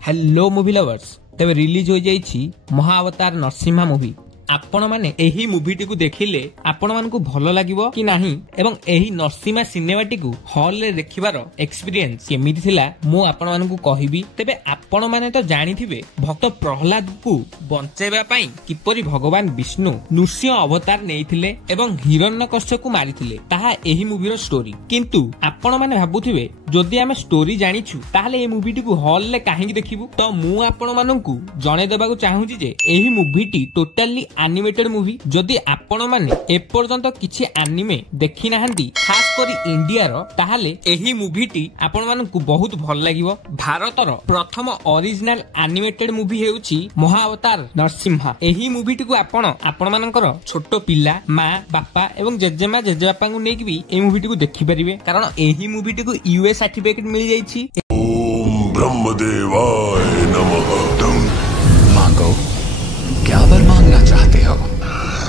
Hello movie lovers तेरे release हो जाइछि महाअवतार नरसिम्हा मूवी आपण माने एही मूवीटी को देखिले आपण मानकु भलो लागिवो कि नाही एवं एही नरसिम्हा सिनेमाटी को हॉल रे देखिबार एक्सपीरियंस केमिति थिला मु आपण मानकु कहिबी। तेबे आपण माने तो जानिथिबे भक्त प्रहलाद को बंचेबा पई किपरि भगवान विष्णु नृसिंह अवतार नेइथिले एवं हिरण्यकश्यप को मारिथिले ताहा एही मूवीर स्टोरी। किंतु आपण माने भाबुथिबे जदि आमे स्टोरी जानिछु ताहाले ए मूवीटी को हॉल रे काहेकि देखिबु। तो मु आपण मानकु जणे देबाकू चाहूची जे एही मूवीटी टोटली एनिमेटेड मूवी। जदि आपण माने एपर्यंत किछि एनिमे देखि नाहंती खास करी इंडिया रो ताहाले एही मूवीटी आपण मानकु बहुत भल लागिवो। भारतर प्रथम ओरिजिनल एनिमेटेड मूवी हेउची महाअवतार नरसिम्हा। एही मूवीटी को आपण मानकर छोटो पिला मां बापा एवं जेजेमा जेजेबापा को नेकी भी ए मूवीटी को देखि परिबे कारण एही मूवीटी को यूएस सर्टिफिकेट मिल जाईछि। ओम ब्रह्मदेवाय नमः। मांगो क्या वर मांगना चाहते हो।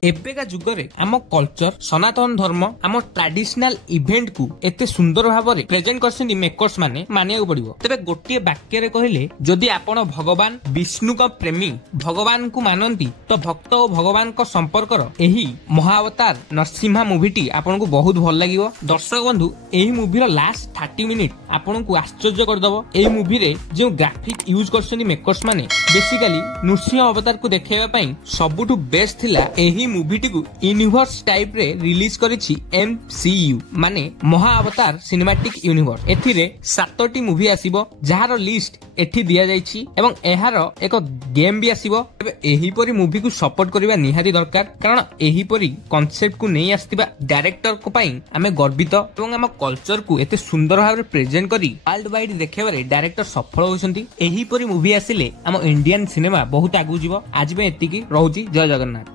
एबेका जुगरे आम कल्चर सनातन धर्म आम ट्रेडिशनल इवेंट को एते सुंदर भाव प्रेजेंट करछन्ती मेकर्स माने मानिया पड़िबो। तेबे गोटिए वाक्य रे कहिले जदि आपण भगवान विष्णु का प्रेमी भगवान को मानती तो भक्त और भगवान को संपर्कर एही महाअवतार नरसिम्हा मूवीटी आपन को बहुत भल लागिवो। दर्शक बंधु एही मूवीर लास्ट 30 मिनिट आपन को आश्चर्य करदबो। एही मूवी रे जो ग्राफिक यूज करछन्ती मेकर्स माने बेसिकली नृसिंह अवतार को देखाइबा पई सबुठु बेस्ट थिला। एही मूवीटी को यूनिवर्स टाइप रे रिलीज करिछि MCU माने महाअवतार सिनेमैटिक यूनिवर्स। एथिरे 7टी मूवी आसीबो जहार लिस्ट एठी दिया जाइछि एवं एहार एक गेम भी आसीबो। एबे एही परी मूवी को सपोर्ट करिबा निहारी दरकार कारण एही परी कांसेप्ट को नै आस्तिबा डायरेक्टर को पई आमे गर्वित एवं हम कल्चर को एते सुंदर भाव प्रेजेंट करी वर्ल्ड वाइड देखेबारे डायरेक्टर सफल होइसंती। एही परी मूवी आसिले हम इंडियन सिनेमा बहुत आगु जिवो। आज में एतिकी रहउची। जय जगन्नाथ।